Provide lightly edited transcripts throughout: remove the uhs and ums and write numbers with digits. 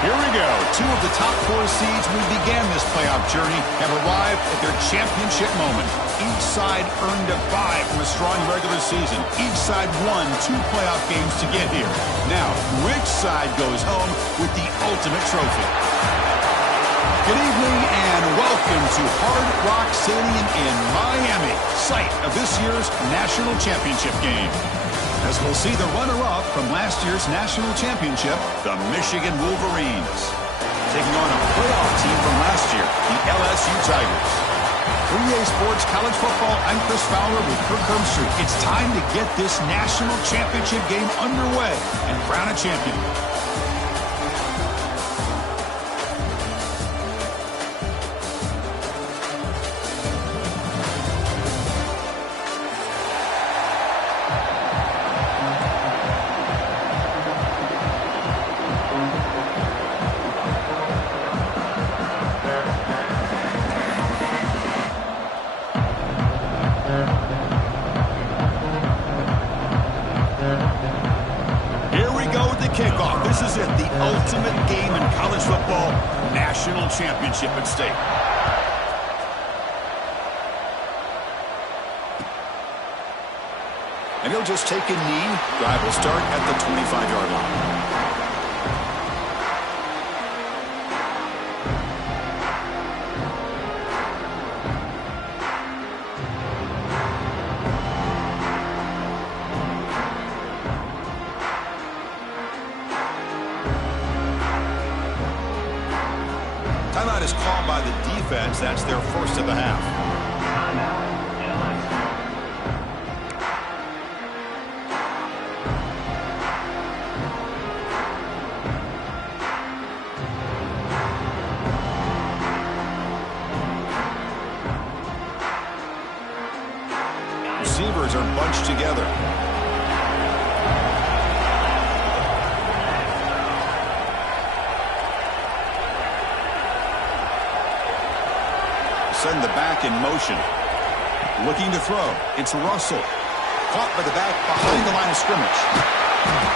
Here we go. Two of the top 4 seeds who began this playoff journey have arrived at their championship moment. Each side earned a bye from a strong regular season. Each side won 2 playoff games to get here. Now, which side goes home with the ultimate trophy? Good evening and welcome to Hard Rock Stadium in Miami, site of this year's National Championship game. As we'll see the runner-up from last year's National Championship, the Michigan Wolverines, taking on a playoff team from last year, the LSU Tigers. For EA Sports College Football, I'm Chris Fowler with Kirk Herbstreit. It's time to get this National Championship game underway and crown a champion. Kickoff. This is it, the ultimate game in college football, national championship at stake. And he'll just take a knee. Drive will start at the 25-yard line. Timeout is called by the defense. That's their first of the half. Receivers are bunched together. Send the back in motion. Looking to throw. It's Russell. Caught by the back behind the line of scrimmage.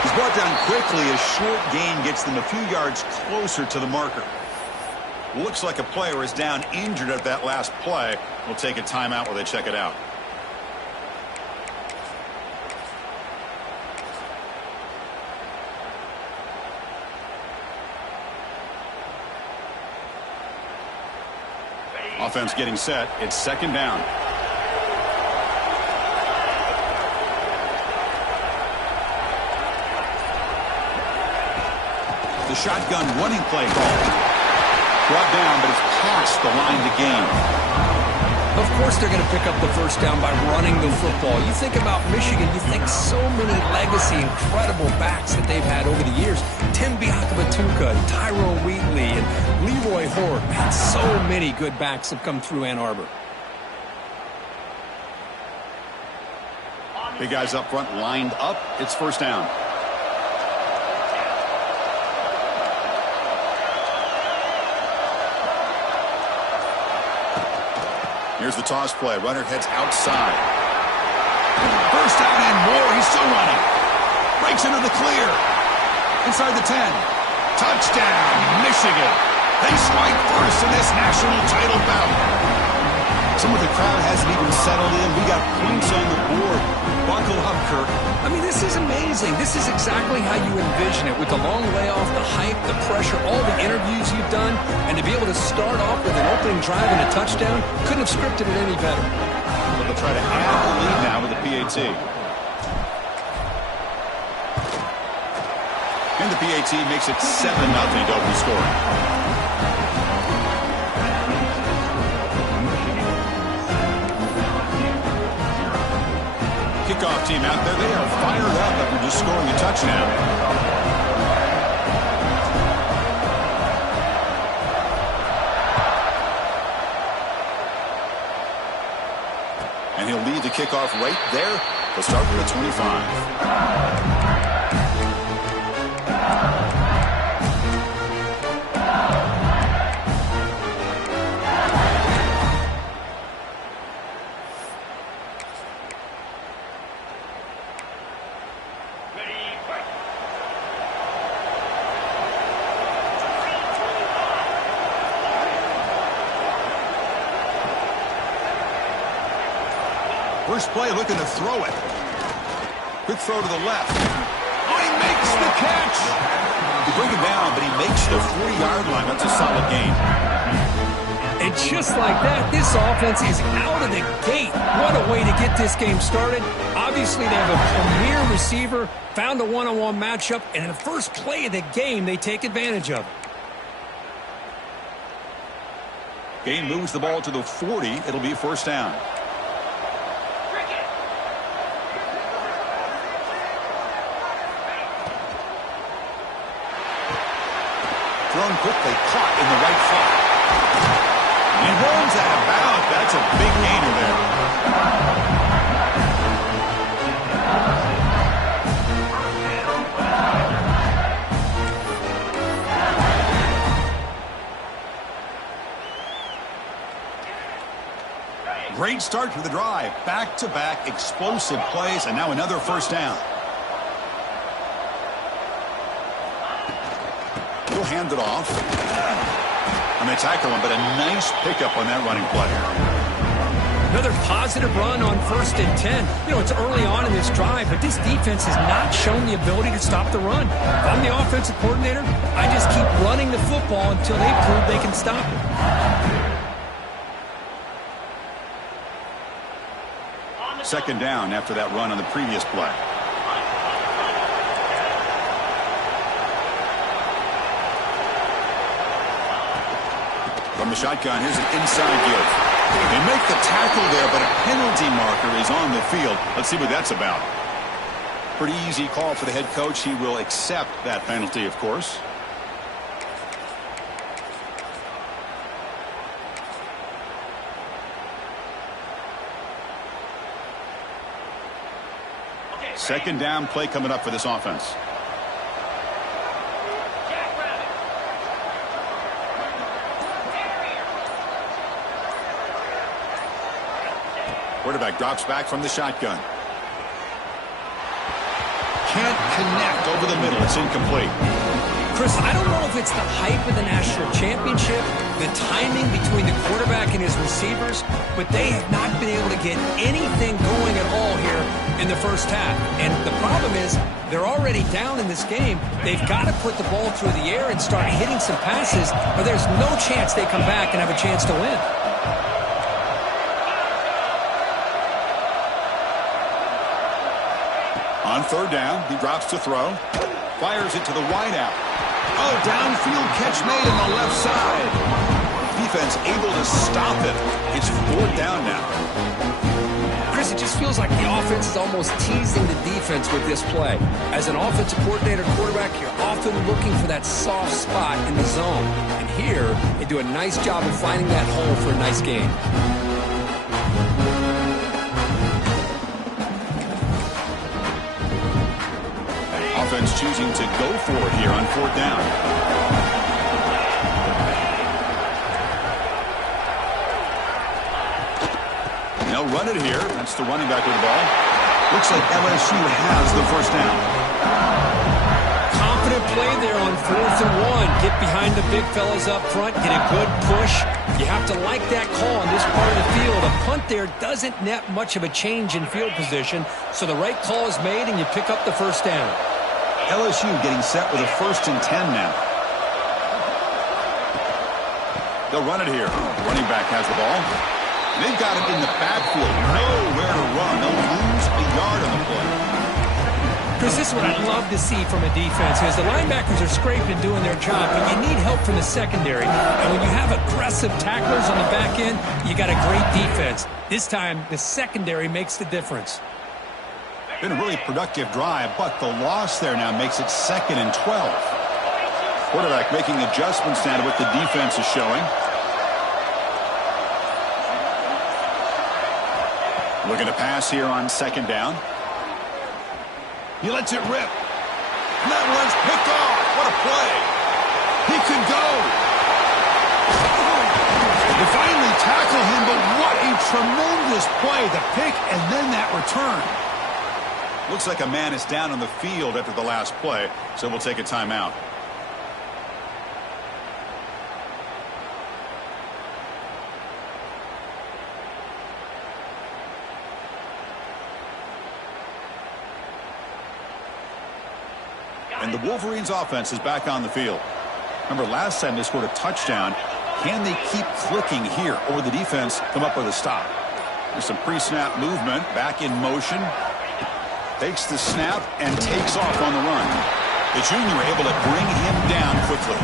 He's brought down quickly. A short gain gets them a few yards closer to the marker. Looks like a player is down injured at that last play. We'll take a timeout while they check it out. Offense getting set. It's second down. The shotgun running play call. Brought down, but it's past the line to gain. Of course they're going to pick up the first down by running the football. You think about Michigan, you think so many legacy, incredible backs that they've had over the years. Tim Biakabatuka, Tyrone Wheatley, and Leroy Hort. Man, so many good backs have come through Ann Arbor. Big guys up front lined up. It's first down. Here's the toss play. Runner heads outside. First down and more. He's still running. Breaks into the clear. Inside the 10. Touchdown, Michigan. They strike first in this national title bout. Some of the crowd hasn't even settled in. We got points on the board. Buckle up, Kirk. I mean, this is amazing. This is exactly how you envision it, with the long layoff, the hype, the pressure, all the interviews you've done, and to be able to start off with an opening drive and a touchdown, couldn't have scripted it any better. But they'll try to add the lead now with the PAT. And the PAT makes it 7-0 to open the scoring. Kickoff team out there. They are fired up after just scoring a touchdown. And he'll lead the kickoff right there. He'll start from the 25. First play looking to throw it. Quick throw to the left. Oh, he makes the catch. They bring him down, but he makes the 40-yard line. That's a solid gain. And just like that, this offense is out of the gate. What a way to get this game started. Obviously, they have a premier receiver, found a one-on-one matchup, and in the first play of the game, they take advantage of it. Gain moves the ball to the 40. It'll be first down. Thrown quickly, caught in the right flat. He runs out of bounds. That's a big gainer there. Great start to the drive. Back-to-back explosive plays, and now another first down. He'll hand it off. And they tackle him, but a nice pickup on that running play. Another positive run on 1st and 10. You know, it's early on in this drive, but this defense has not shown the ability to stop the run. If I'm the offensive coordinator, I just keep running the football until they prove they can stop it. Second down after that run on the previous play. From the shotgun, here's an inside give. They make the tackle there, but a penalty marker is on the field. Let's see what that's about. Pretty easy call for the head coach. He will accept that penalty, of course. Second down play coming up for this offense. Quarterback drops back from the shotgun. Can't connect over the middle. It's incomplete. Chris, I don't know if it's the hype of the national championship, the timing between the quarterback and his receivers, but they have not been able to get anything going at all here in the first half. And the problem is they're already down in this game. They've got to put the ball through the air and start hitting some passes, or there's no chance they come back and have a chance to win. On third down, he drops to throw. Fires it to the wideout. Oh, downfield catch made on the left side. Defense able to stop it. It's fourth down now. Chris, it just feels like the offense is almost teasing the defense with this play. As an offensive coordinator quarterback, you're often looking for that soft spot in the zone. And here, they do a nice job of finding that hole for a nice gain. Offense choosing to go for it here on fourth down. They'll run it here. That's the running back with the ball. Looks like LSU has the first down. Confident play there on 4th and 1. Get behind the big fellas up front. Get a good push. You have to like that call on this part of the field. A punt there doesn't net much of a change in field position, so the right call is made and you pick up the first down. LSU getting set with a 1st and 10 now. They'll run it here. Running back has the ball. They've got it in the backfield. Nowhere to run. They'll lose a yard on the play. Chris, this is what I love to see from a defense is the linebackers are scraping, doing their job, but you need help from the secondary. And when you have aggressive tacklers on the back end, you got a great defense. This time, the secondary makes the difference. Been a really productive drive, but the loss there now makes it 2nd and 12. Quarterback making adjustments now to what the defense is showing. Looking to pass here on 2nd down. He lets it rip. And that one's picked off. What a play. He could go. They finally tackle him, but what a tremendous play. The pick and then that return. Looks like a man is down on the field after the last play, so we'll take a timeout. And the Wolverines offense is back on the field. Remember, last time they scored a touchdown. Can they keep clicking here, or the defense come up with a stop? There's some pre-snap movement, back in motion. Takes the snap and takes off on the run. The junior able to bring him down quickly.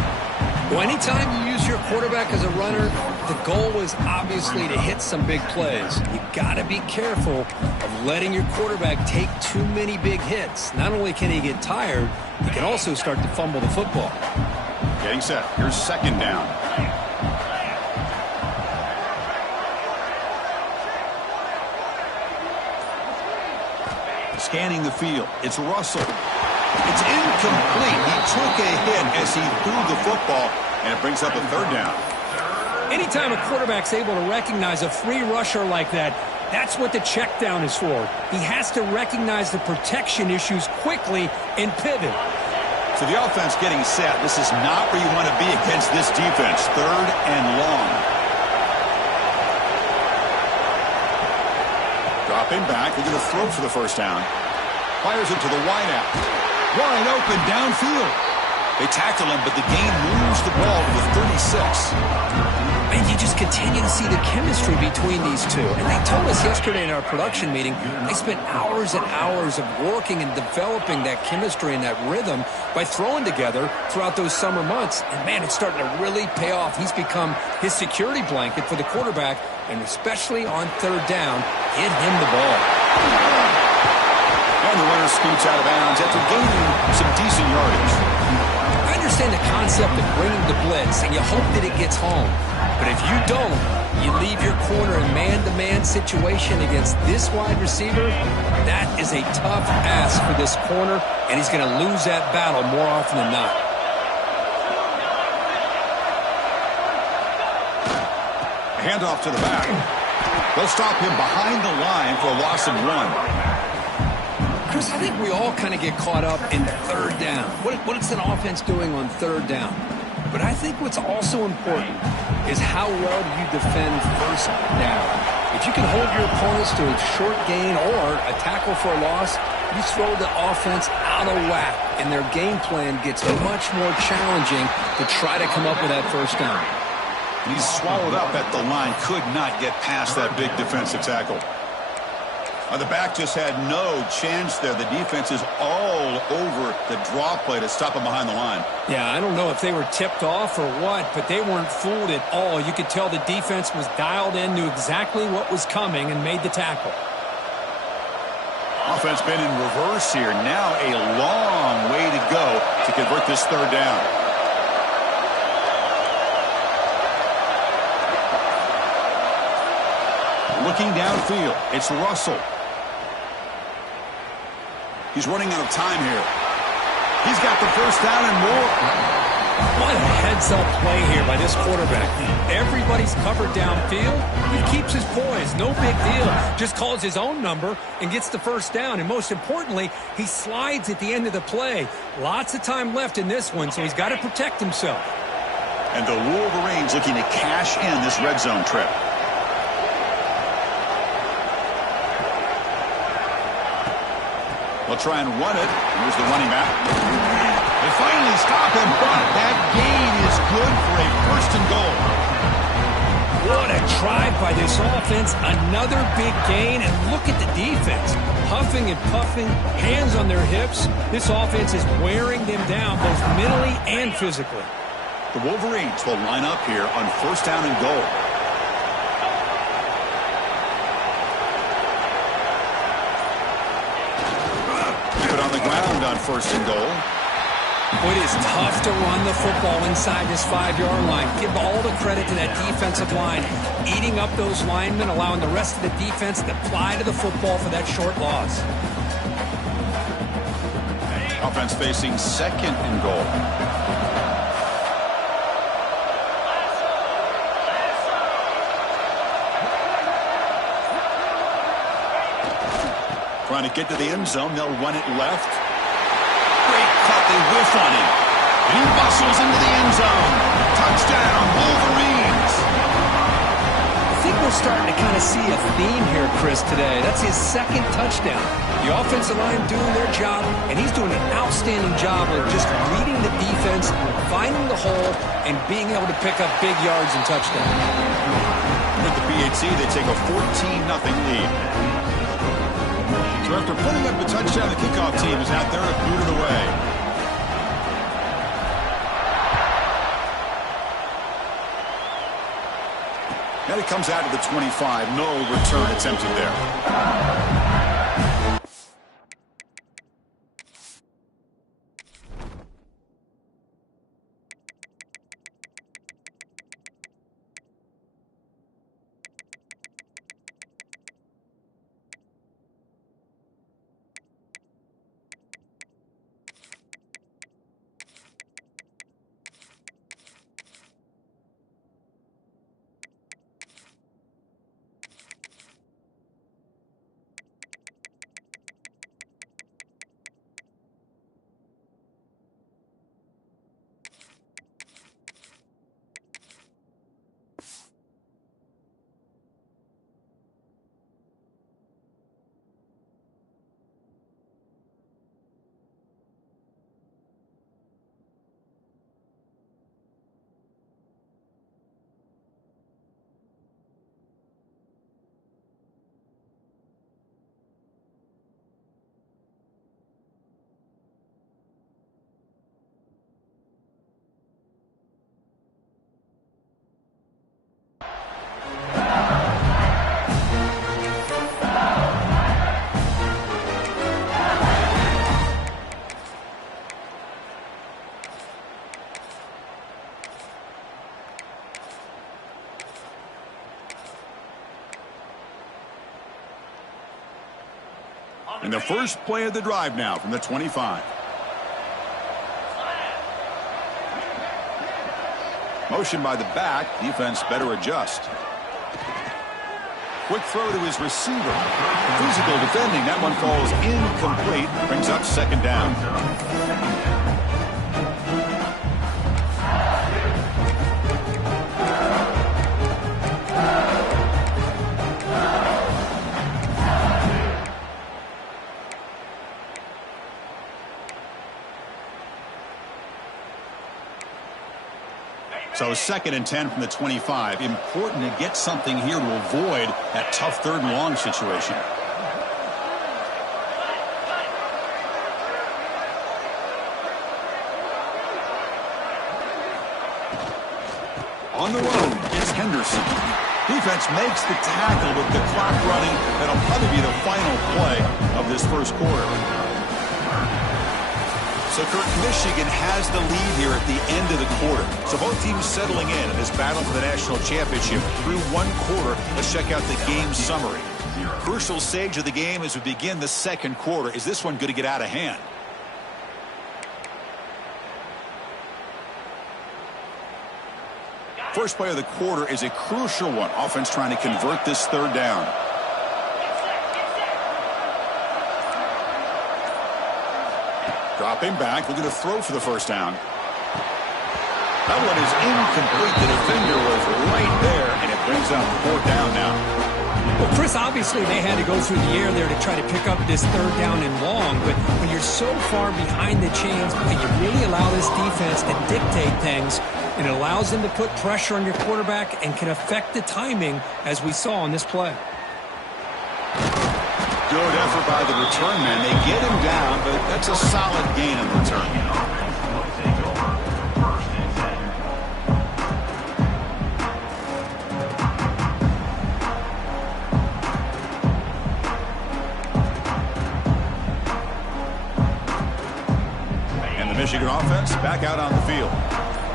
Well, anytime you use your quarterback as a runner, the goal is obviously to hit some big plays. You got to be careful of letting your quarterback take too many big hits. Not only can he get tired, he can also start to fumble the football. Getting set. Here's second down. Scanning the field. It's Russell. It's incomplete. He took a hit as he threw the football, and it brings up a third down. Anytime a quarterback's able to recognize a free rusher like that, that's what the check down is for. He has to recognize the protection issues quickly and pivot. So the offense getting set. This is not where you want to be against this defense. Third and long. Dropping back. They're going to throw for the first down. Fires it to the wideout. Wide open downfield. They tackle him, but the gain moves the ball to the 36. And you just continue to see the chemistry between these two. And they told us yesterday in our production meeting, they spent hours and hours of working and developing that chemistry and that rhythm by throwing together throughout those summer months. And, man, it's starting to really pay off. He's become his security blanket for the quarterback, and especially on third down, get him the ball. And the runner scoots out of bounds after gaining some decent yardage. I understand the concept of bringing the blitz, and you hope that it gets home. But if you don't, you leave your corner in man-to-man situation against this wide receiver, that is a tough ask for this corner, and he's going to lose that battle more often than not. Handoff to the back. They'll stop him behind the line for a loss of 1. Chris, I think we all kind of get caught up in third down. What is an offense doing on third down? But I think what's also important is how well do you defend first down. If you can hold your opponents to a short gain or a tackle for a loss, you throw the offense out of whack, and their game plan gets much more challenging to try to come up with that first down. He's swallowed up at the line, could not get past that big defensive tackle. The back just had no chance there. The defense is all over the draw play to stop him behind the line. Yeah, I don't know if they were tipped off or what, but they weren't fooled at all. You could tell the defense was dialed in, knew exactly what was coming, and made the tackle. Offense been in reverse here. Now a long way to go to convert this third down. Looking downfield, it's Russell. He's running out of time here. He's got the first down and more. What a heads-up play here by this quarterback. Everybody's covered downfield. He keeps his poise. No big deal. Just calls his own number and gets the first down. And most importantly, he slides at the end of the play. Lots of time left in this one, so he's got to protect himself. And the Wolverines looking to cash in this red zone trip. They'll try and run it. Here's the running back. They finally stop him, but that gain is good for a first and goal. What a drive by this offense. Another big gain, and look at the defense. Huffing and puffing, hands on their hips. This offense is wearing them down both mentally and physically. The Wolverines will line up here on first down and goal. On the ground on first and goal. It is tough to run the football inside this 5-yard line. Give all the credit to that defensive line, eating up those linemen, allowing the rest of the defense to fly to the football for that short loss. Offense facing second and goal. Trying to get to the end zone. They'll run it left. Great cut. They whiff on him. And he bustles into the end zone. Touchdown, Wolverines. I think we're starting to kind of see a theme here, Chris, today. That's his second touchdown. The offensive line doing their job, and he's doing an outstanding job of just reading the defense, finding the hole, and being able to pick up big yards and touchdowns. With the PAT, they take a 14-0 lead. So after putting up the touchdown, the kickoff team is out there to boot it away. Now he comes out to the 25. No return attempted there. And the first play of the drive now from the 25. Motion by the back. Defense better adjust. Quick throw to his receiver. Physical defending. That one falls incomplete. Brings up second down. So 2nd and 10 from the 25. Important to get something here to avoid that tough 3rd and long situation. On the road, it's Henderson. Defense makes the tackle with the clock running. That'll probably be the final play of this first quarter. So, Kurt, Michigan has the lead here at the end of the quarter. So both teams settling in this battle for the national championship through one quarter. Let's check out the game summary. Crucial stage of the game as we begin the second quarter. Is this one going to get out of hand? First play of the quarter is a crucial one. Offense trying to convert this 3rd down. Dropping back, looking to throw for the first down. That one is incomplete. The defender was right there, and it brings up 4th down now. Well, Chris, obviously they had to go through the air there to try to pick up this 3rd down and long, but when you're so far behind the chains, you really allow this defense to dictate things, and it allows them to put pressure on your quarterback and can affect the timing, as we saw on this play. Good effort by the return man. They get him down, but that's a solid gain in return. And the Michigan offense back out on the field.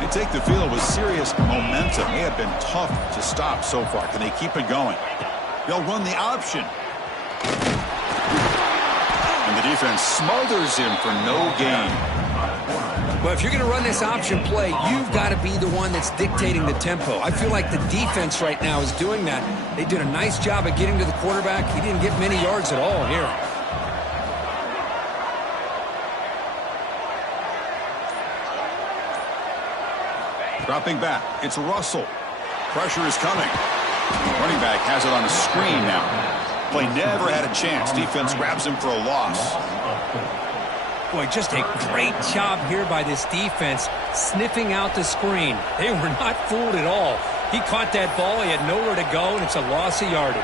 They take the field with serious momentum. They have been tough to stop so far. Can they keep it going? They'll run the option. And the defense smothers him for no gain. Well, if you're going to run this option play, you've got to be the one that's dictating the tempo. I feel like the defense right now is doing that. They did a nice job of getting to the quarterback. He didn't get many yards at all here. Dropping back, it's Russell. Pressure is coming. Running quarterback has it on a screen now. Play never had a chance. Defense grabs him for a loss. Boy, just a great job here by this defense, sniffing out the screen. They were not fooled at all. He caught that ball. He had nowhere to go, and it's a loss of yardage.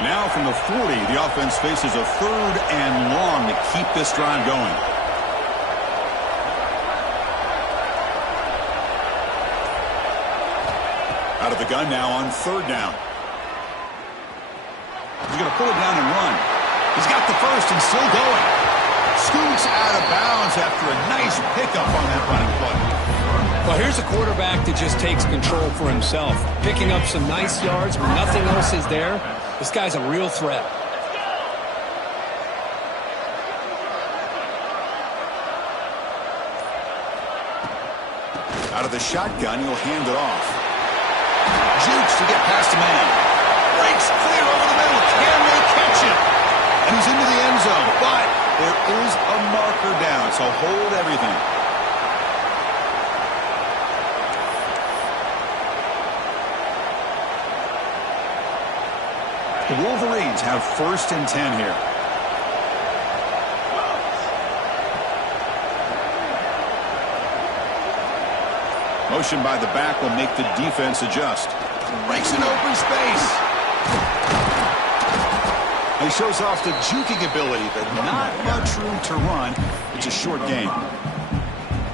Now from the 40, the offense faces a 3rd and long to keep this drive going. Out of the gun now on 3rd down. He's going to pull it down and run. He's got the first and still going. Scoots out of bounds after a nice pickup on that running play. Well, here's a quarterback that just takes control for himself, picking up some nice yards when nothing else is there. This guy's a real threat. Out of the shotgun, he'll hand it off. Jukes to get past a man. Breaks clear over the middle. Can they catch it? And he's into the end zone. But there is a marker down, so hold everything. The Wolverines have 1st and 10 here. Motion by the back will make the defense adjust. Breaks an open space. He shows off the juking ability, but not much room to run. It's a short game.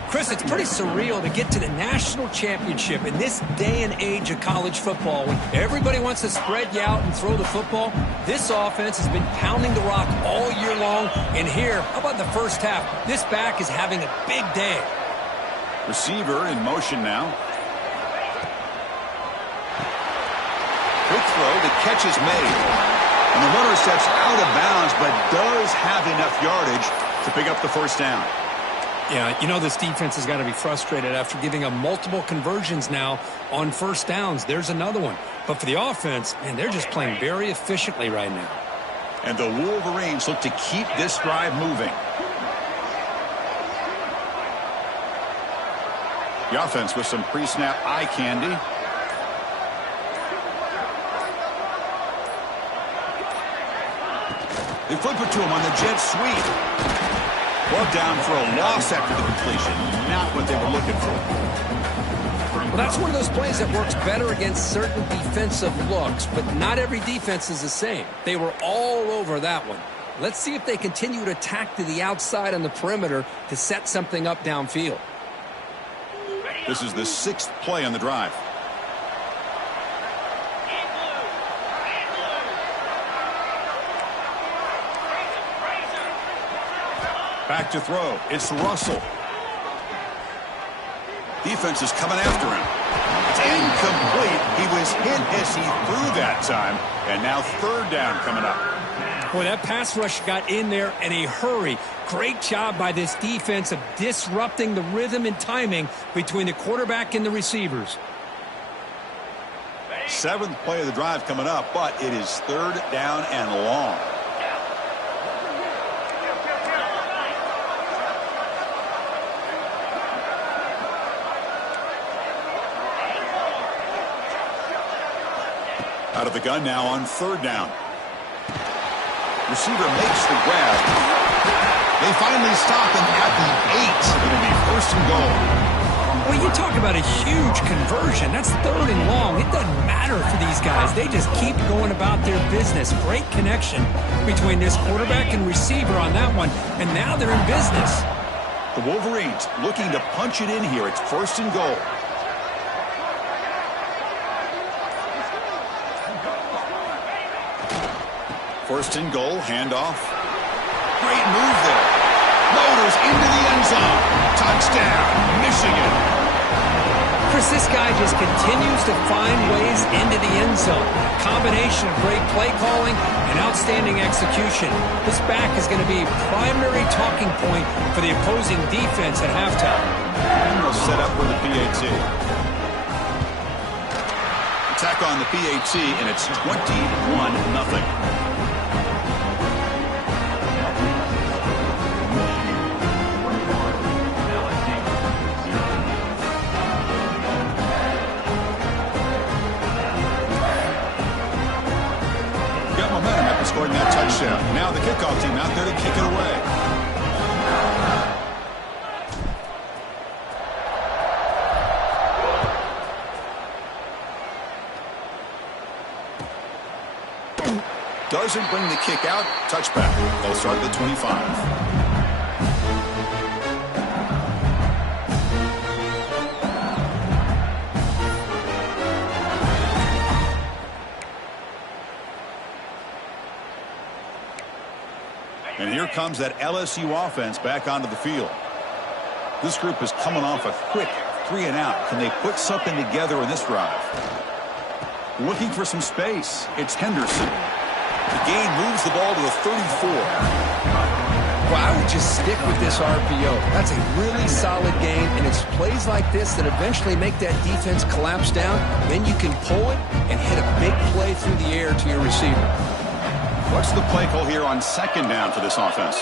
Chris, it's pretty surreal to get to the national championship in this day and age of college football when everybody wants to spread you out and throw the football. This offense has been pounding the rock all year long. And here, how about the first half? This back is having a big day. Receiver in motion now. Quick throw, the catch is made. And the runner steps out of bounds, but does have enough yardage to pick up the first down. Yeah, you know this defense has got to be frustrated after giving up multiple conversions now on first downs. There's another one. But for the offense, man, they're just playing very efficiently right now. And the Wolverines look to keep this drive moving. The offense with some pre-snap eye candy. They flip it to him on the jet sweep. Brought down for a loss after the completion. Not what they were looking for. Well, that's one of those plays that works better against certain defensive looks, but not every defense is the same. They were all over that one. Let's see if they continue to attack to the outside on the perimeter to set something up downfield. This is the 6th play on the drive. Back to throw. It's Russell. Defense is coming after him. It's incomplete. He was hit as he threw that time. And now 3rd down coming up. Boy, that pass rush got in there in a hurry. Great job by this defense of disrupting the rhythm and timing between the quarterback and the receivers. 7th play of the drive coming up, but it is 3rd down and long. Out of the gun now on 3rd down. Receiver makes the grab. They finally stop him at the 8. It'll be 1st and goal. Well, you talk about a huge conversion. That's 3rd and long. It doesn't matter for these guys. They just keep going about their business. Great connection between this quarterback and receiver on that one. And now they're in business. The Wolverines looking to punch it in here. It's 1st and goal. First and goal, handoff. Great move there. Motors into the end zone. Touchdown, Michigan. Chris, this guy just continues to find ways into the end zone. A combination of great play calling and outstanding execution. This back is going to be a primary talking point for the opposing defense at halftime. And they'll set up with the PAT. Attack on the PAT, and it's 21-0. Now the kickoff team out there to kick it away. Doesn't bring the kick out. Touchback. They'll start at the 25. And here comes that LSU offense back onto the field. This group is coming off a quick 3-and-out. Can they put something together in this drive? Looking for some space. It's Henderson. The gain moves the ball to the 34. Well, I would just stick with this RPO. That's a really solid game, and it's plays like this that eventually make that defense collapse down. Then you can pull it and hit a big play through the air to your receiver. What's the play call here on second down for this offense?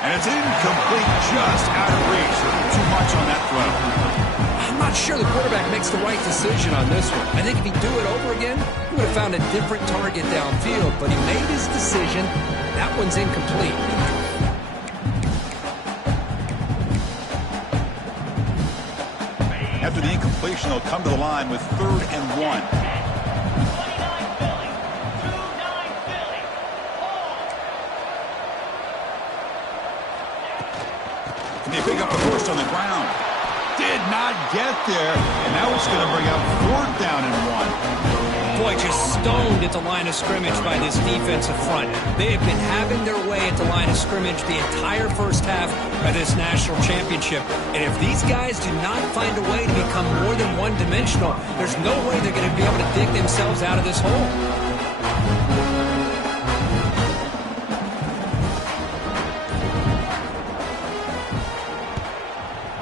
And it's incomplete, just out of reach. Too much on that throw. I'm not sure the quarterback makes the right decision on this one. I think if he'd do it over again, he would have found a different target downfield, but he made his decision. That one's incomplete. After the incompletion, they'll come to the line with 3rd and 1. Can they pick up the first on the ground? Did not get there, and now it's going to bring up 4th down and 1. Boy, just stoned at the line of scrimmage by this defensive front. They have been having their way at the line of scrimmage the entire first half of this national championship. And if these guys do not find a way to become more than one-dimensional, there's no way they're going to be able to dig themselves out of this hole.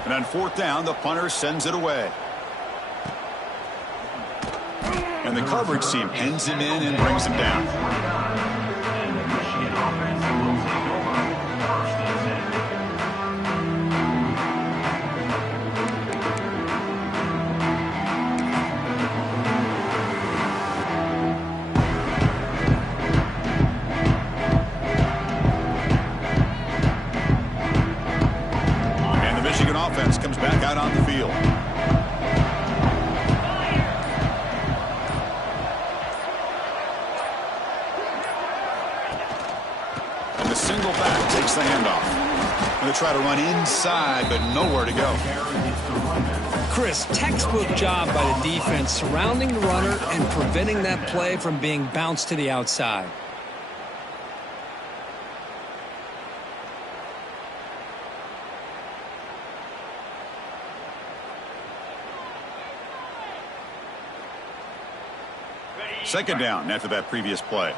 And on 4th down, the punter sends it away. And the coverage team pins him in and brings him down. And the Michigan offense comes back out on the field. Single back takes the handoff. Going to try to run inside, but nowhere to go. Chris, textbook job by the defense surrounding the runner and preventing that play from being bounced to the outside. Second down after that previous play.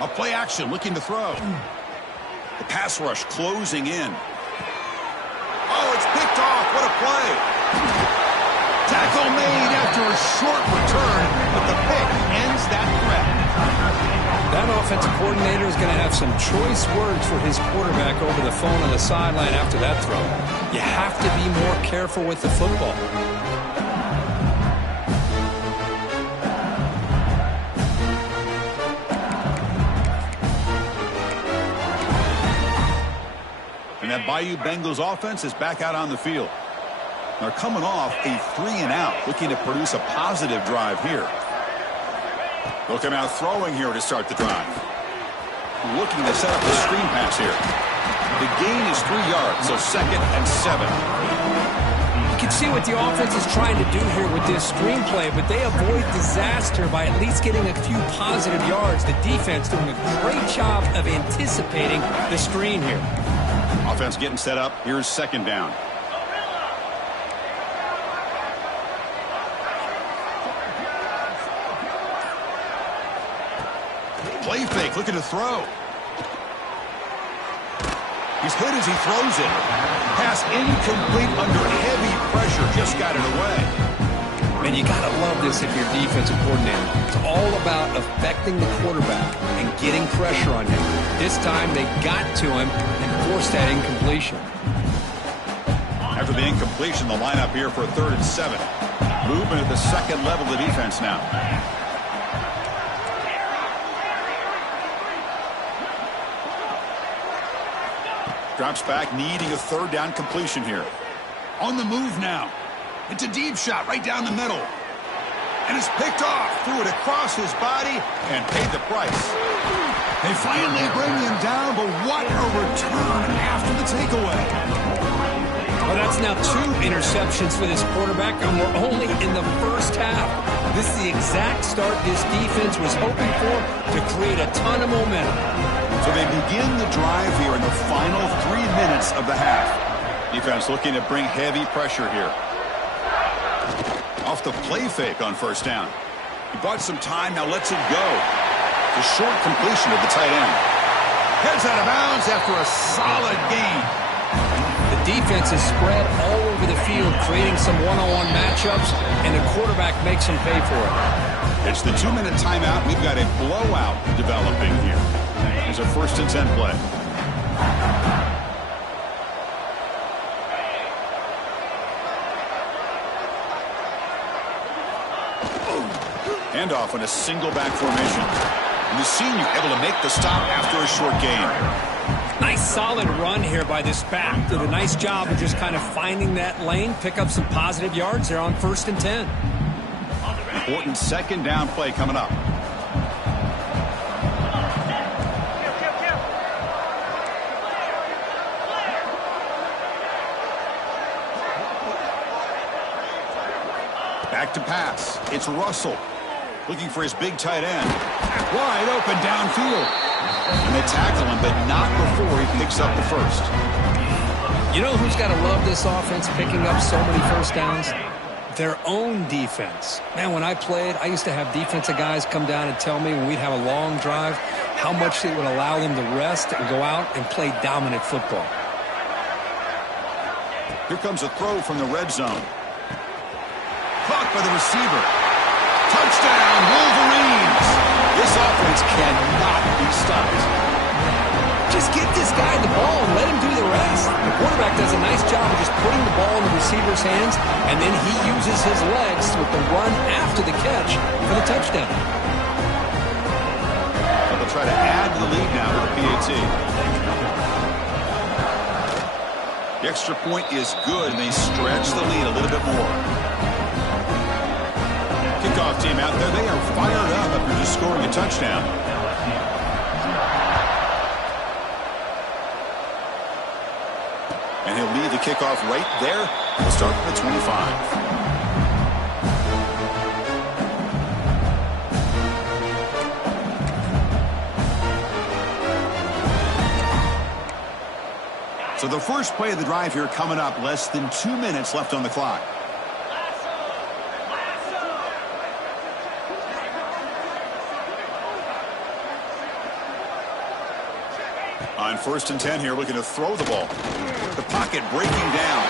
A play action looking to throw. The pass rush closing in. Oh, it's picked off. What a play. Tackle made after a short return, but the pick ends that threat. That offensive coordinator is going to have some choice words for his quarterback over the phone on the sideline after that throw. You have to be more careful with the football. And that Bayou Bengals offense is back out on the field. They're coming off a 3-and-out, looking to produce a positive drive here. They'll come out throwing here to start the drive. Looking to set up the screen pass here. The gain is 3 yards, so 2nd and 7. You can see what the offense is trying to do here with this screenplay, but they avoid disaster by at least getting a few positive yards. The defense doing a great job of anticipating the screen here. Offense getting set up. Here's 2nd down. Play fake, looking to throw. He's hit as he throws it. Pass incomplete under heavy pressure. Just got it away. Man, you got to love this if you're defensive coordinator. It's all about affecting the quarterback and getting pressure on him. This time they got to him and forced that incompletion. After the incompletion, the lineup here for a 3rd and 7. Movement at the second level of the defense now. Drops back, needing a 3rd down completion here. On the move now. It's a deep shot right down the middle. And it's picked off. Threw it across his body and paid the price. They finally bring him down, but what a return after the takeaway. Well, that's now 2 interceptions for this quarterback, and we're only in the first half. This is the exact start this defense was hoping for to create a ton of momentum. So they begin the drive here in the final 3 minutes of the half. Defense looking to bring heavy pressure here. Off the play fake on 1st down. He bought some time, now lets it go. The short completion of the tight end. Heads out of bounds after a solid gain. The defense is spread all over the field, creating some one-on-one matchups, and the quarterback makes them pay for it. It's the 2-minute timeout. We've got a blowout developing here. It's a 1st and 10 play. Handoff in a single back formation. And the senior able to make the stop after a short gain. Nice solid run here by this back. Did a nice job of just kind of finding that lane, pick up some positive yards there on 1st and 10. Important 2nd down play coming up. Back to pass. It's Russell. Looking for his big tight end. Wide open downfield. And they tackle him, but not before he picks up the 1st. You know who's got to love this offense picking up so many 1st downs? Their own defense. Man, when I played, I used to have defensive guys come down and tell me when we'd have a long drive how much it would allow them to rest and go out and play dominant football. Here comes a throw from the red zone. Caught by the receiver. Touchdown, Wolverines! This offense cannot be stopped. Just get this guy the ball and let him do the rest. The quarterback does a nice job of just putting the ball in the receiver's hands, and then he uses his legs with the run after the catch for the touchdown. Well, they'll try to add to the lead now with the PAT. The extra point is good, and they stretch the lead a little bit more. Kickoff team out there. They are fired up after just scoring a touchdown. And he'll lead the kickoff right there. We'll start from the 25. So the first play of the drive here coming up. Less than 2 minutes left on the clock. On 1st and 10 here, looking to throw the ball. The pocket breaking down.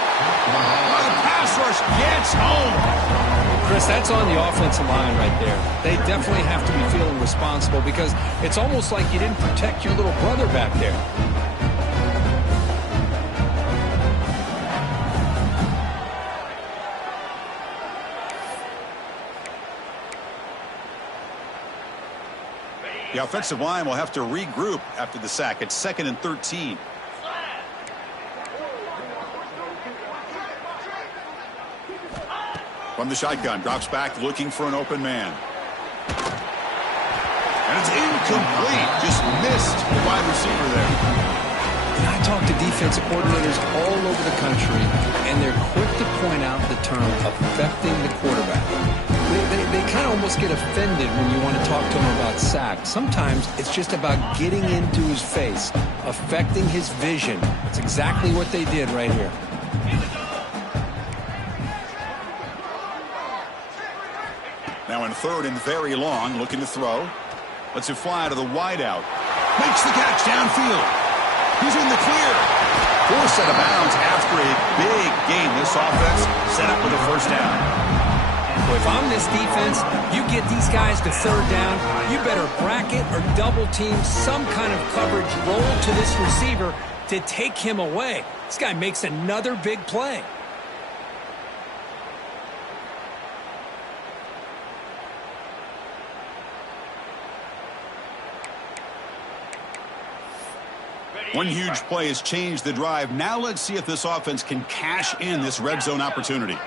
Oh, the pass rush gets home. Chris, that's on the offensive line right there. They definitely have to be feeling responsible because it's almost like you didn't protect your little brother back there. The offensive line will have to regroup after the sack. It's 2nd and 13. From the shotgun, drops back looking for an open man. And it's incomplete. Just missed the wide receiver there. And I talk to defensive coordinators all over the country, and they're quick to point out the term affecting the quarterback. They kind of almost get offended when you want to talk to them about sacks. Sometimes it's just about getting into his face, affecting his vision. That's exactly what they did right here. Now in 3rd and very long, looking to throw. Lets it fly to the wideout. Makes the catch downfield. He's in the clear. Forced out of bounds after a big gain. This offense set up with a 1st down. Well, if I'm this defense, you get these guys to third down, you better bracket or double team some kind of coverage roll to this receiver to take him away. This guy makes another big play. One huge play has changed the drive. Now let's see if this offense can cash in this red zone opportunity.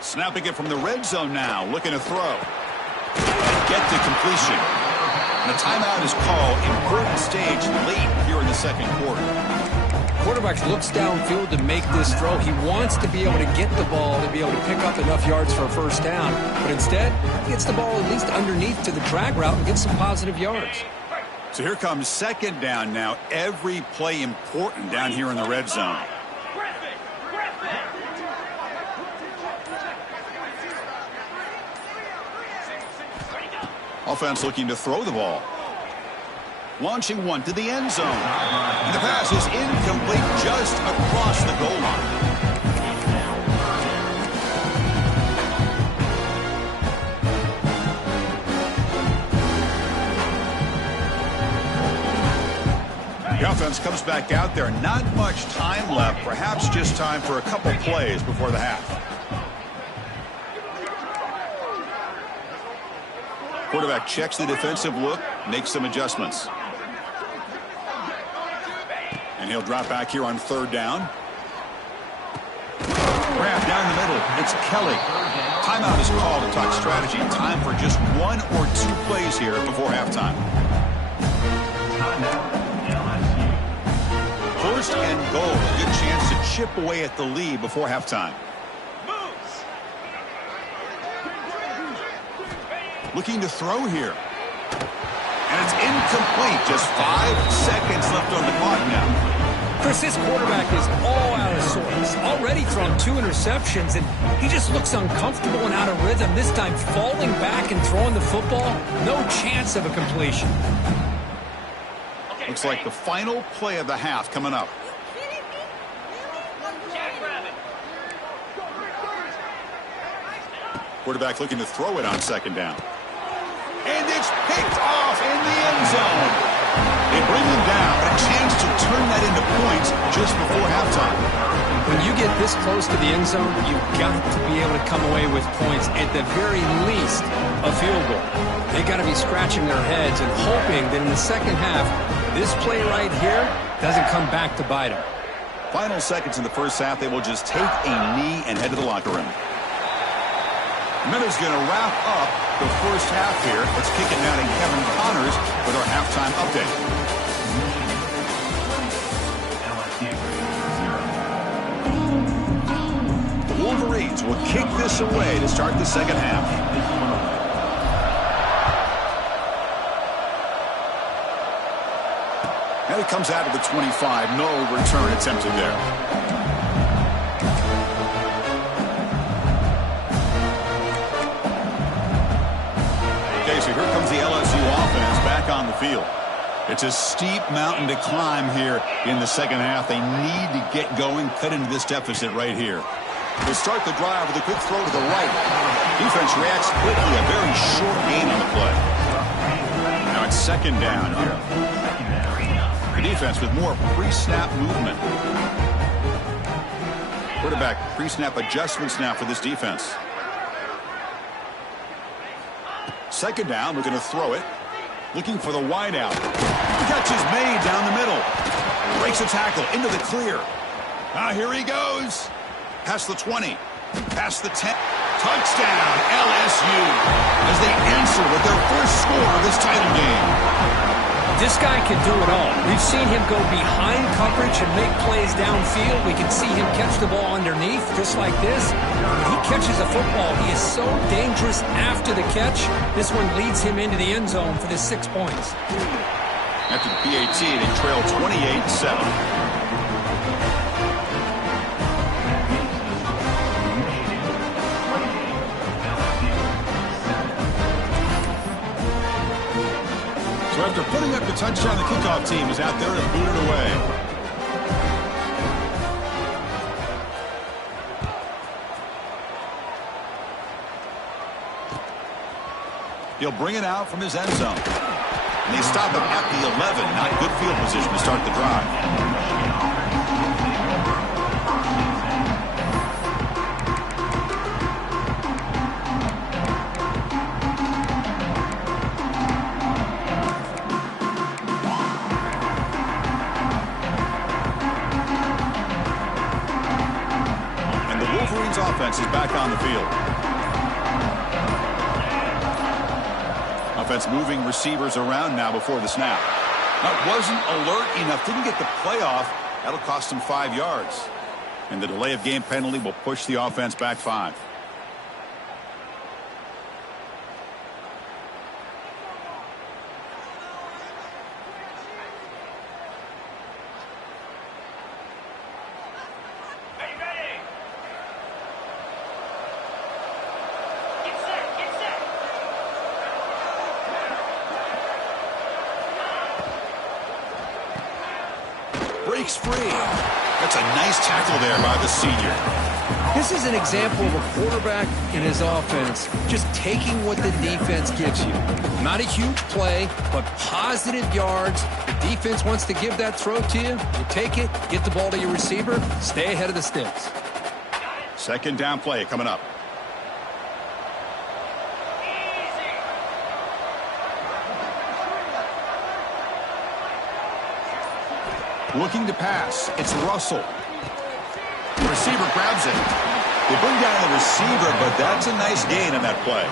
Snapping it from the red zone now, looking to throw. Get the completion. And the timeout is called. Important stage late here in the second quarter. Quarterback looks downfield to make this throw. He wants to be able to get the ball to be able to pick up enough yards for a first down. But instead, he gets the ball at least underneath to the drag route and gets some positive yards. So here comes second down now. Every play important down here in the red zone. Offense looking to throw the ball. Launching one to the end zone. And the pass is incomplete just across the goal line. The offense comes back out there. Not much time left. Perhaps just time for a couple plays before the half. Quarterback checks the defensive look, makes some adjustments. And he'll drop back here on third down. Grab down the middle. It's Kelly. Timeout is called to talk strategy. Time for just one or two plays here before halftime. First and goal. A good chance to chip away at the lead before halftime. Looking to throw here. And it's incomplete. Just 5 seconds left on the clock now. Chris, this quarterback is all out of sorts. Already thrown 2 interceptions, and he just looks uncomfortable and out of rhythm. This time falling back and throwing the football. No chance of a completion. Looks like the final play of the half coming up. Quarterback looking to throw it on second down. And it's picked off in the end zone. They bring him down, but a chance to turn that into points just before halftime. When you get this close to the end zone, you've got to be able to come away with points, at the very least, a field goal. They got to be scratching their heads and hoping that in the second half, this play right here doesn't come back to bite them. Final seconds in the first half, they will just take a knee and head to the locker room. Miller's going to wrap up the first half here. Let's kick it now to Kevin Connors with our halftime update. The Wolverines will kick this away to start the second half. Now he comes out of the 25. No return attempted there. So here comes the LSU offense back on the field. It's a steep mountain to climb here in the second half. They need to get going, cut into this deficit right here. They start the drive with a quick throw to the right. Defense reacts quickly. A very short gain on the play. Now it's second down here. The defense with more pre-snap movement. Quarterback pre-snap adjustments now for this defense. Second down, we're going to throw it. Looking for the wide out. Catch is made down the middle. Breaks a tackle into the clear. Here he goes. Past the 20. Past the 10. Touchdown, LSU. As they answer with their first score of this title game. This guy can do it all. We've seen him go behind coverage and make plays downfield. We can see him catch the ball underneath, just like this. When he catches a football, he is so dangerous after the catch. This one leads him into the end zone for the 6 points. After the PAT, they trail 28-7. After putting up the touchdown, the kickoff team is out there to boot it away. He'll bring it out from his end zone. And they stop him at the 11. Not good field position to start the drive. Offense is back on the field. Offense moving receivers around now before the snap. That wasn't alert enough. Didn't get the play off. That'll cost him 5 yards. And the delay of game penalty will push the offense back 5. Breaks free. That's a nice tackle there by the senior. This is an example of a quarterback and his offense just taking what the defense gives you. Not a huge play, but positive yards. The defense wants to give that throw to you. You take it, get the ball to your receiver, stay ahead of the sticks. Second down play coming up. Looking to pass. It's Russell. The receiver grabs it. They bring down the receiver, but that's a nice gain on that play.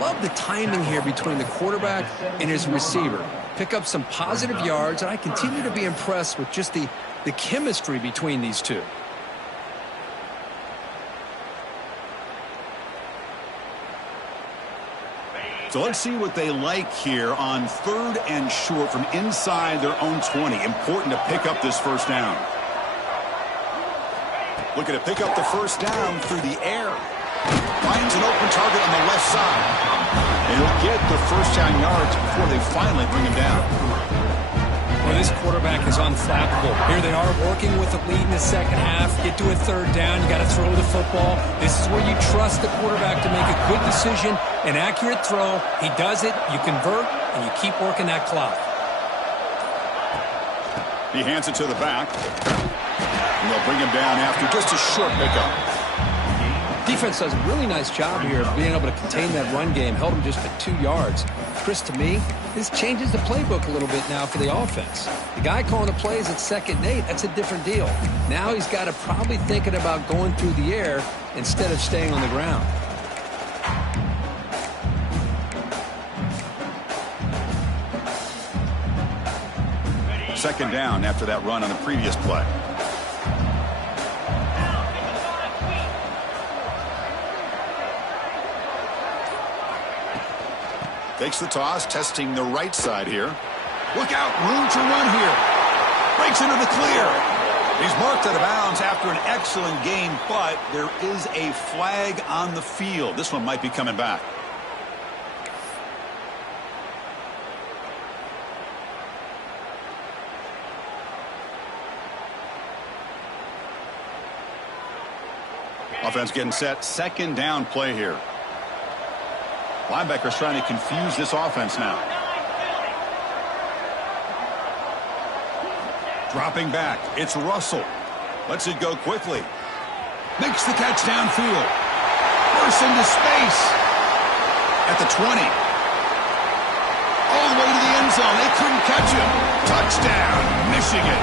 Love the timing here between the quarterback and his receiver. Pick up some positive yards, and I continue to be impressed with just the chemistry between these two. So let's see what they like here on 3rd and short from inside their own 20. Important to pick up this first down. Looking to pick up the first down through the air. Finds an open target on the left side. And he'll get the first down yards before they finally bring him down. Well, this quarterback is unflappable. Here they are working with a lead in the second half. Get to a 3rd down. You got to throw the football. This is where you trust the quarterback to make a good decision, an accurate throw. He does it. You convert, and you keep working that clock. He hands it to the back. And they'll bring him down after just a short pickup. Defense does a really nice job here of being able to contain that run game. Held him just for 2 yards. Chris, to me, this changes the playbook a little bit now for the offense. The guy calling the plays at 2nd and 8, that's a different deal. Now he's got to probably thinking about going through the air instead of staying on the ground. Second down after that run on the previous play. Takes the toss, testing the right side here. Look out, room to run here. Breaks into the clear. He's marked out of bounds after an excellent game, but there is a flag on the field. This one might be coming back. Offense getting set. Second down play here. Linebackers trying to confuse this offense now. Dropping back. It's Russell. Lets it go quickly. Makes the catch downfield. Bursts into space. At the 20. All the way to the end zone. They couldn't catch him. Touchdown, Michigan.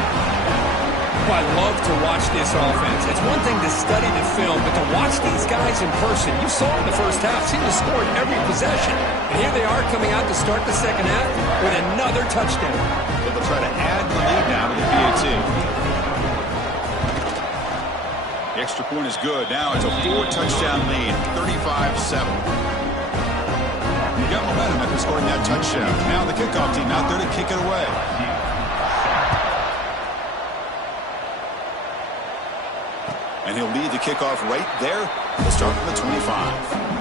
I love to watch this offense. It's one thing to study the film, but to watch these guys in person. You saw in the first half, seemed to score in every possession. And here they are coming out to start the second half with another touchdown. But they'll try to add the lead now to the PAT. The extra point is good. Now it's a 4-touchdown lead, 35-7. You got momentum after scoring that touchdown. Now the kickoff team out there to kick it away. And he'll lead the kickoff right there. We'll start from the 25.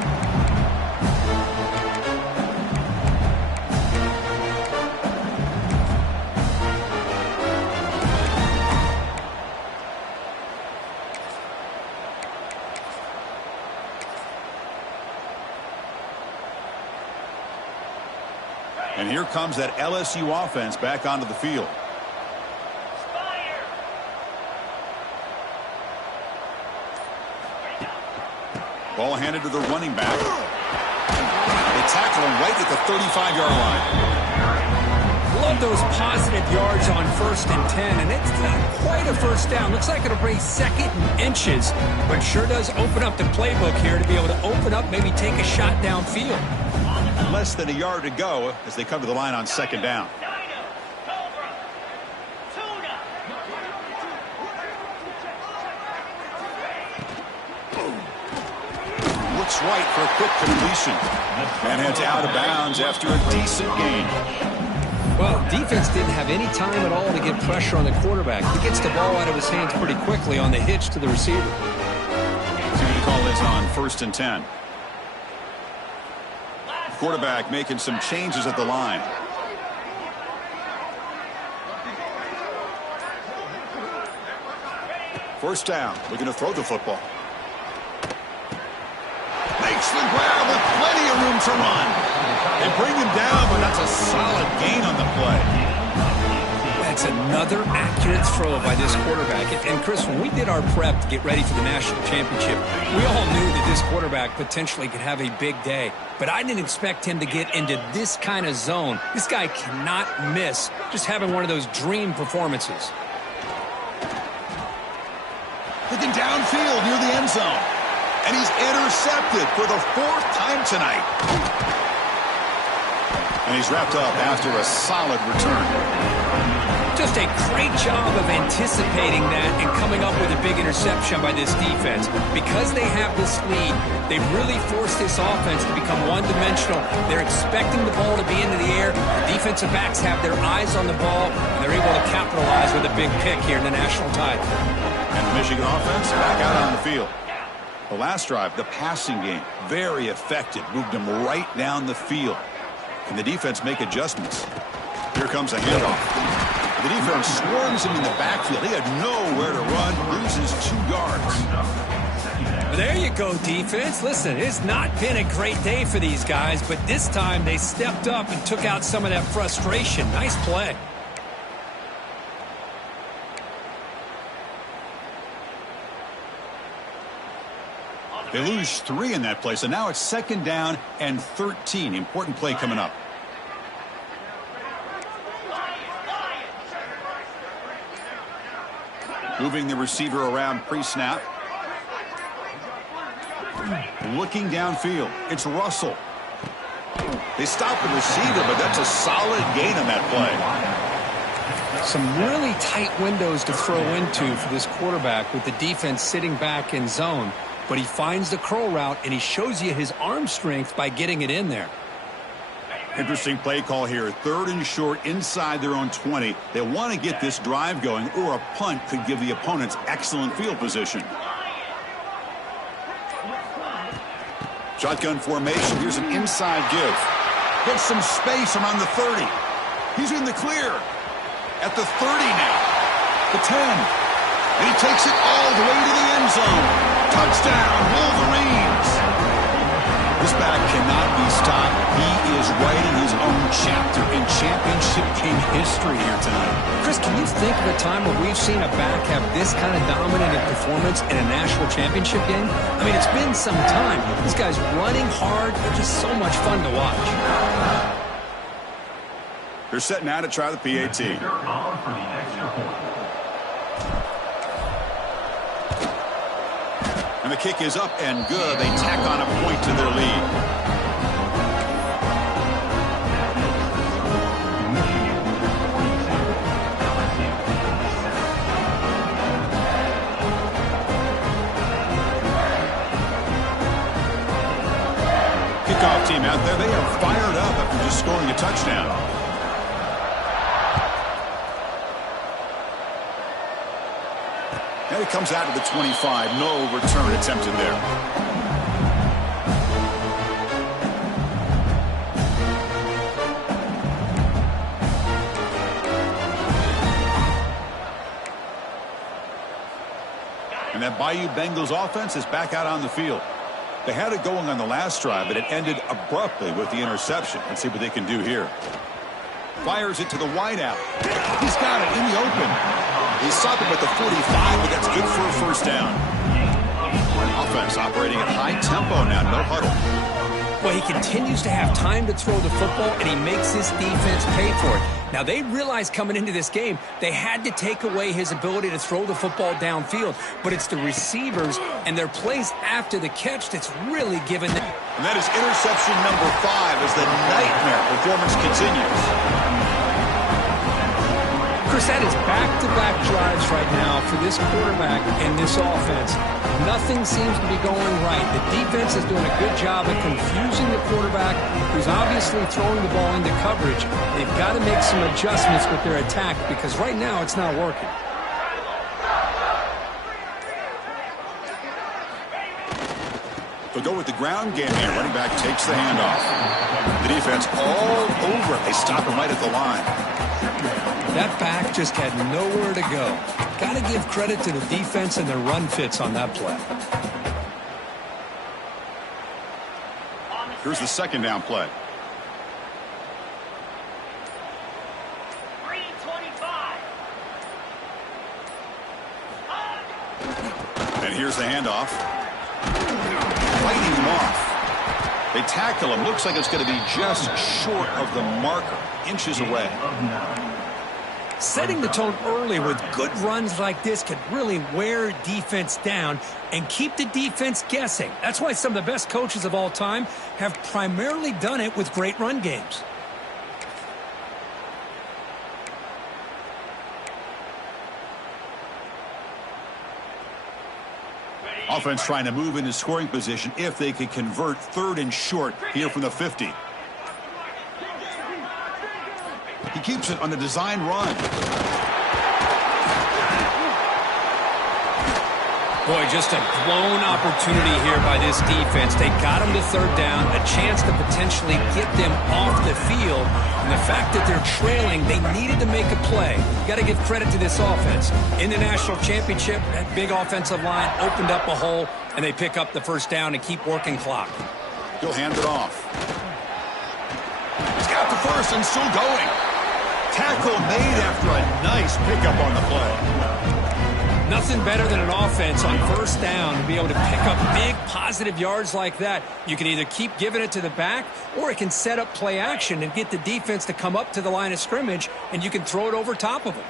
And here comes that LSU offense back onto the field. Ball handed to the running back. They tackle him right at the 35-yard line. Love those positive yards on 1st and 10, and it's not quite a first down. Looks like it'll bring 2nd and inches, but sure does open up the playbook here to be able to open up, maybe take a shot downfield. Less than a yard to go as they come to the line on 2nd down. Looks right for a quick completion. And heads out of bounds after a decent gain. Well, defense didn't have any time at all to get pressure on the quarterback. He gets the ball out of his hands pretty quickly on the hitch to the receiver. So you call this on 1st and 10. Quarterback making some changes at the line. First down, looking to throw the football. Makes the grab with plenty of room to run. They bring him down, but that's a solid gain on the play. That's another accurate throw by this quarterback. And Chris, when we did our prep to get ready for the national championship, we all knew that this quarterback potentially could have a big day. But I didn't expect him to get into this kind of zone. This guy cannot miss just having one of those dream performances. Looking downfield near the end zone. And he's intercepted for the 4th time tonight. And he's wrapped up after a solid return. Just a great job of anticipating that and coming up with a big interception by this defense. Because they have this lead, they've really forced this offense to become one-dimensional. They're expecting the ball to be into the air. The defensive backs have their eyes on the ball, and they're able to capitalize with a big pick here in the national title. And the Michigan offense back out on the field. The last drive, the passing game, very effective. Moved them right down the field. Can the defense make adjustments? Here comes a handoff. The defense swarms him in the backfield. He had nowhere to run, loses 2 yards. There you go, defense. Listen, it's not been a great day for these guys, but this time they stepped up and took out some of that frustration. Nice play. They lose 3 in that play, so now it's 2nd down and 13. Important play coming up. Moving the receiver around pre-snap. Looking downfield. It's Russell. They stop the receiver, but that's a solid gain on that play. Some really tight windows to throw into for this quarterback with the defense sitting back in zone. But he finds the curl route, and he shows you his arm strength by getting it in there. Interesting play call here. 3rd and short inside their own 20. They want to get this drive going, or a punt could give the opponents excellent field position. Shotgun formation. Here's an inside give. Gets some space around the 30. He's in the clear. At the 30 now. The 10. And he takes it all the way to the end zone. Touchdown, Wolverines. This back cannot be stopped. He is writing his own chapter in championship game history here tonight. Chris, can you think of a time where we've seen a back have this kind of dominant performance in a national championship game? I mean, it's been some time. This guy's running hard. They're just so much fun to watch. They're set now to try the PAT. And the kick is up and good. They tack on a point to their lead. Kickoff team out there. They are fired up after just scoring a touchdown. And it comes out to the 25. No return attempted there. And that Bayou Bengals offense is back out on the field. They had it going on the last drive, but it ended abruptly with the interception. Let's see what they can do here. Fires it to the wideout. He's got it in the open. He stopped him at the 45, but that's good for a first down. Offense operating at high tempo now, no huddle. Well, he continues to have time to throw the football, and he makes his defense pay for it. Now, they realized coming into this game, they had to take away his ability to throw the football downfield. But it's the receivers and their plays after the catch that's really given them. And that is interception number 5 as the nightmare performance continues. Chris, that is back-to-back drives right now for this quarterback and this offense. Nothing seems to be going right. The defense is doing a good job of confusing the quarterback, who's obviously throwing the ball into coverage. They've got to make some adjustments with their attack because right now it's not working. They'll go with the ground game here. Running back takes the handoff. The defense all over it. They stop him right at the line. That back just had nowhere to go. Got to give credit to the defense and their run fits on that play. Here's the second down play. 325. And here's the handoff. Fighting him off. They tackle him. Looks like it's going to be just short of the marker. Inches away. Setting the tone early with good runs like this can really wear defense down and keep the defense guessing. That's why some of the best coaches of all time have primarily done it with great run games. Offense trying to move into scoring position if they can convert 3rd and short here from the 50. He keeps it on the design run. Boy, just a blown opportunity here by this defense. They got him to 3rd down, a chance to potentially get them off the field. And the fact that they're trailing, they needed to make a play. You got to give credit to this offense. In the National Championship, that big offensive line opened up a hole, and they pick up the first down and keep working clock. He'll hand it off. He's got the first and still going. Tackle made after a nice pickup on the play. Nothing better than an offense on first down to be able to pick up big positive yards like that. You can either keep giving it to the back, or it can set up play action and get the defense to come up to the line of scrimmage, and you can throw it over top of them.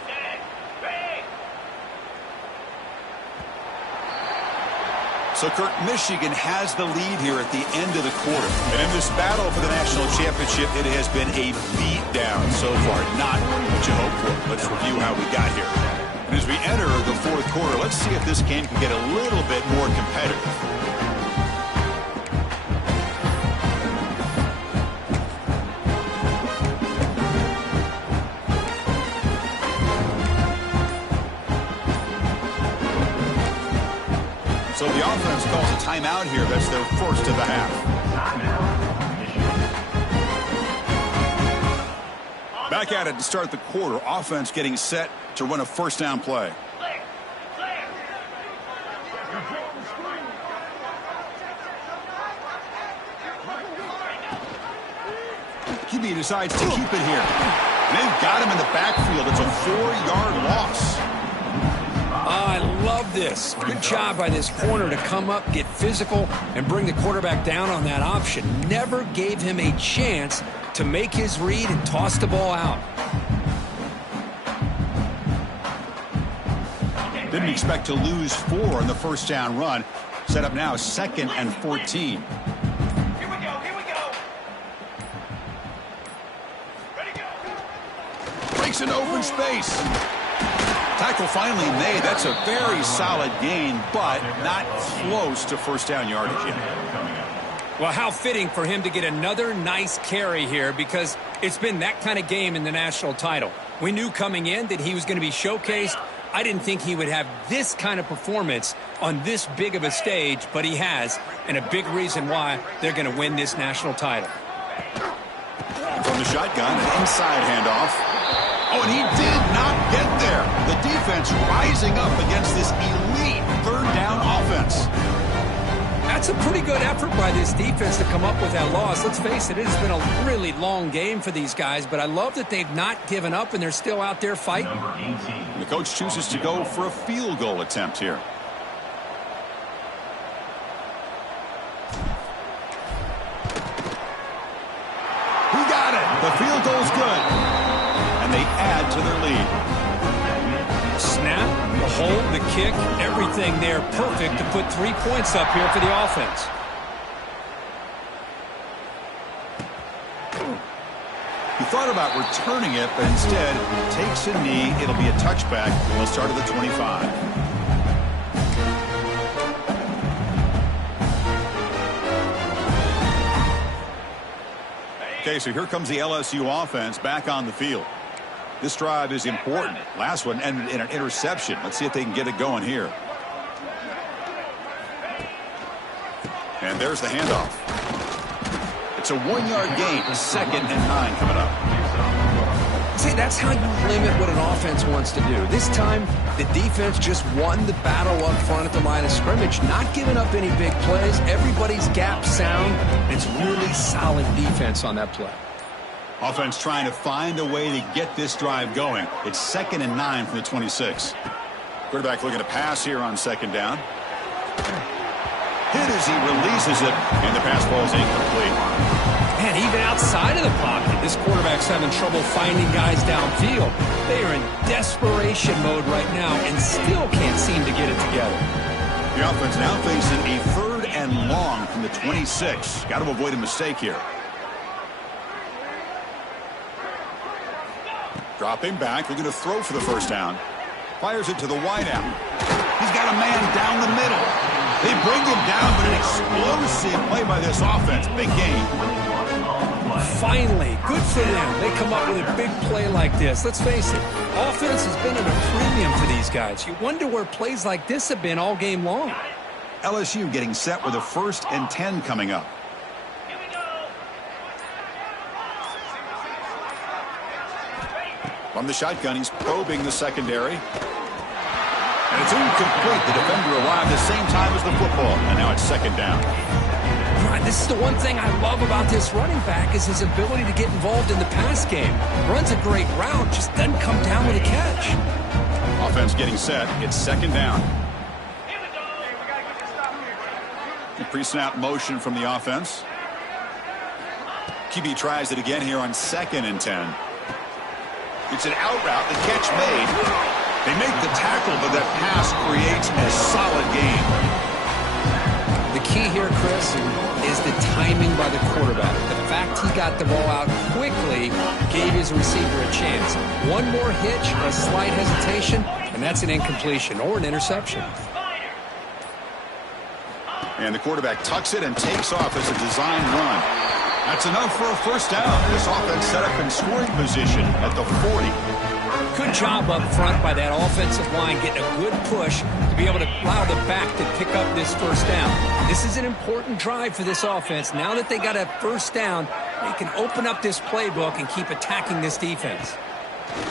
So, Kirk, Michigan has the lead here at the end of the quarter. And in this battle for the national championship, it has been a beatdown so far. Not what you hoped for. Let's review how we got here. And as we enter the 4th quarter, let's see if this game can get a little bit more competitive. So the offense calls a timeout here. That's their first of the half. Back at it to start the quarter. Offense getting set to run a first down play. QB decides to keep it here. And they've got him in the backfield. It's a 4-yard loss. I love this. Good job by this corner to come up, get physical, and bring the quarterback down on that option. Never gave him a chance to make his read and toss the ball out. Didn't expect to lose 4 on the first down run. Set up now 2nd and 14. Here we go. Ready, go. Breaks into open space. Tackle finally made. That's a very solid gain, but not close to first down yardage yet. Well, how fitting for him to get another nice carry here, because it's been that kind of game in the national title. We knew coming in that he was going to be showcased. I didn't think he would have this kind of performance on this big of a stage, but he has, and a big reason why they're going to win this national title. From the shotgun, an inside handoff. Oh, and he did not get there. The defense rising up against this elite 3rd down offense. That's It's a pretty good effort by this defense to come up with that loss. Let's face it, it has been a really long game for these guys, but I love that they've not given up and they're still out there fighting. The coach chooses to go for a field goal attempt here. He got it. The field goal's good. And they add to their lead. Snap, the hold, the kick, everything there perfect to put 3 points up here for the offense. He thought about returning it, but instead takes a knee. It'll be a touchback. We'll start at the 25. Okay, so here comes the LSU offense back on the field. This drive is important. Last one ended in an interception. Let's see if they can get it going here. And there's the handoff. It's a 1-yard gain. 2nd and 9 coming up. See, that's how you limit what an offense wants to do. This time, the defense just won the battle up front at the line of scrimmage, not giving up any big plays. Everybody's gap sound. It's really solid defense on that play. Offense trying to find a way to get this drive going. It's 2nd and 9 from the 26. Quarterback looking to pass here on 2nd down. Hit as he releases it, and the pass falls incomplete. Man, even outside of the pocket, this quarterback's having trouble finding guys downfield. They are in desperation mode right now and still can't seem to get it together. The offense now facing a 3rd and long from the 26. Got to avoid a mistake here. Dropping back, looking to throw for the first down. Fires it to the wideout. He's got a man down the middle. They bring him down, but an explosive play by this offense. Big game. Finally, good for them. They come up with a big play like this. Let's face it, offense has been at a premium for these guys. You wonder where plays like this have been all game long. LSU getting set with a 1st and 10 coming up. From the shotgun, he's probing the secondary. And it's incomplete. The defender arrived the same time as the football. And now it's 2nd down. Right, this is the one thing I love about this running back is his ability to get involved in the pass game. Runs a great route, just doesn't come down with a catch. Offense getting set. It's 2nd down. The pre-snap motion from the offense. QB tries it again here on 2nd and 10. It's an out route. The catch made. They make the tackle, but that pass creates a solid gain. The key here, Chris, is the timing by the quarterback. The fact he got the ball out quickly gave his receiver a chance. One more hitch, a slight hesitation, and that's an incompletion or an interception. And the quarterback tucks it and takes off as a design run. That's enough for a 1st down. This offense set up in scoring position at the 40. Good job up front by that offensive line getting a good push to be able to allow the back to pick up this 1st down. This is an important drive for this offense. Now that they got a 1st down, they can open up this playbook and keep attacking this defense.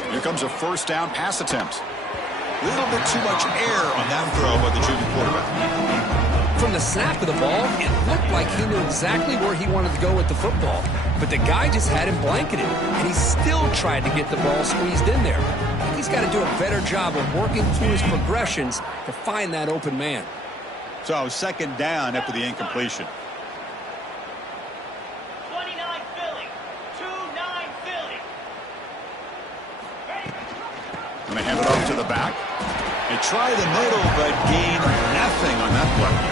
Here comes a 1st down pass attempt. A little bit too much air on that throw by the junior quarterback. From the snap of the ball, it looked like he knew exactly where he wanted to go with the football. But the guy just had him blanketed, and he still tried to get the ball squeezed in there. He's got to do a better job of working through his progressions to find that open man. So 2nd down after the incompletion. 29 Philly. 2-9 Philly. Going to hand it off to the back. They try the middle, but gain nothing on that play.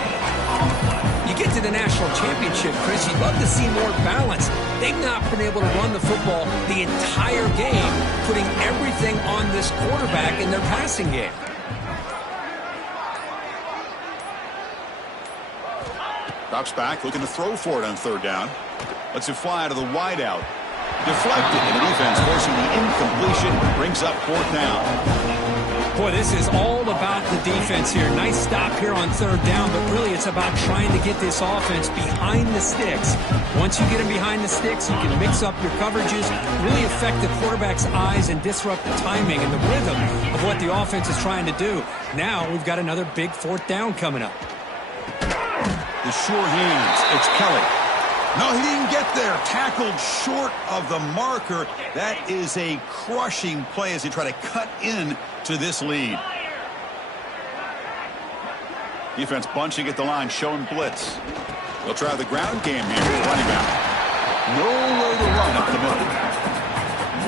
You get to the national championship, Chris, you'd love to see more balance. They've not been able to run the football the entire game, putting everything on this quarterback in their passing game. Drops back, looking to throw for it on 3rd down. Lets it fly to the wideout. Deflected, and the defense forcing the incompletion, brings up 4th down. Boy, this is all about the defense here. Nice stop here on 3rd down, but really it's about trying to get this offense behind the sticks. Once you get them behind the sticks, you can mix up your coverages, really affect the quarterback's eyes and disrupt the timing and the rhythm of what the offense is trying to do. Now we've got another big 4th down coming up. The sure hands. It's Kelly. No, he didn't get there. Tackled short of the marker. That is a crushing play as they try to cut in to this lead. Defense bunching at the line, showing blitz. They'll try the ground game here. Running back. Nowhere to run up the middle.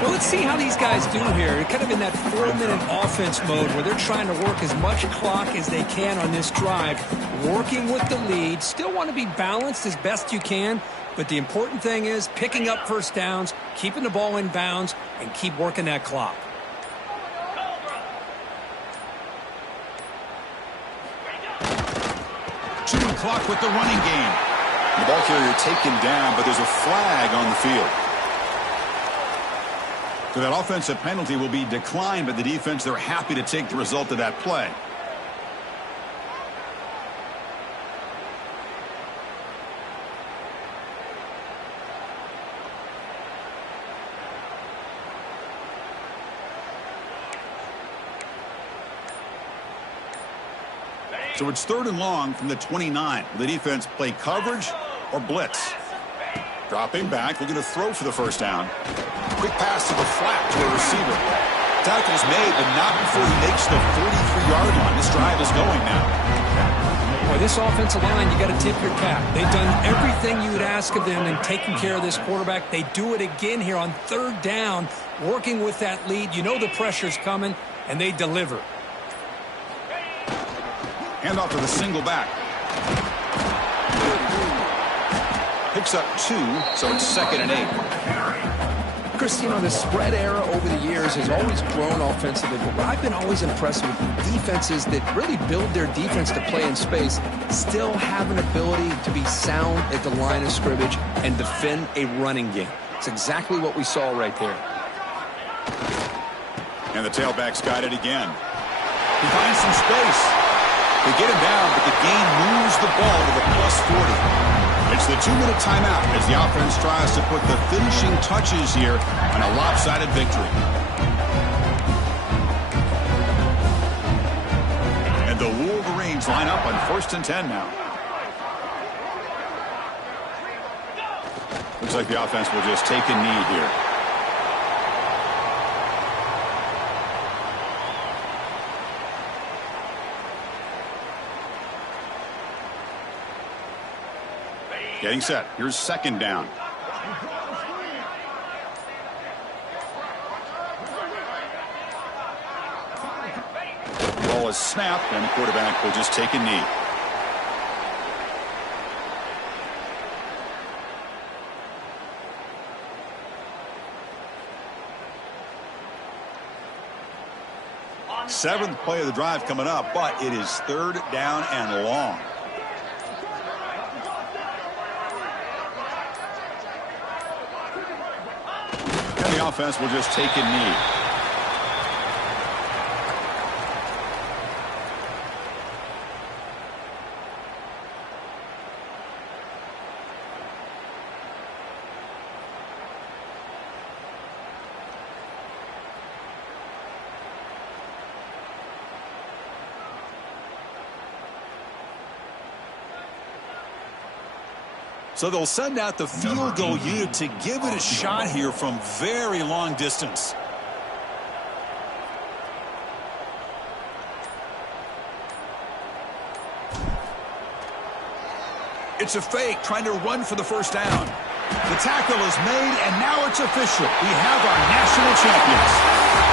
Well, let's see how these guys do here. They're kind of in that 4-minute offense mode where they're trying to work as much clock as they can on this drive, working with the lead. Still want to be balanced as best you can, but the important thing is picking up first downs, keeping the ball in bounds, and keep working that clock. Shooting clock with the running game. The ball carrier taken down, but there's a flag on the field. So that offensive penalty will be declined by the defense. They're happy to take the result of that play. So it's 3rd and long from the 29. Will the defense play coverage or blitz? Dropping back, looking to throw for the first down. Quick pass to the flat to a receiver. Tackle's made, but not before he makes the 43-yard line. This drive is going now. Boy, this offensive line, you got to tip your cap. They've done everything you would ask of them in taking care of this quarterback. They do it again here on 3rd down, working with that lead. You know the pressure's coming, and they deliver. Hand off to the single back. Picks up 2, so it's 2nd and 8. Chris, you know, the spread era over the years has always grown offensively, but I've been always impressed with defenses that really build their defense to play in space, still have an ability to be sound at the line of scrimmage and defend a running game. It's exactly what we saw right there. And the tailback's got it again. He finds some space. They get him down, but the game moves the ball to the +40. It's the 2-minute timeout as the offense tries to put the finishing touches here on a lopsided victory. And the Wolverines line up on 1st and 10 now. Looks like the offense will just take a knee here. Getting set. Here's 2nd down. Ball is snapped, and the quarterback will just take a knee. Seventh play of the drive coming up, but it is 3rd down and long. The offense will just take a knee. So they'll send out the field goal unit to give it a shot here from very long distance. It's a fake, trying to run for the first down. The tackle is made, and now it's official. We have our national champions.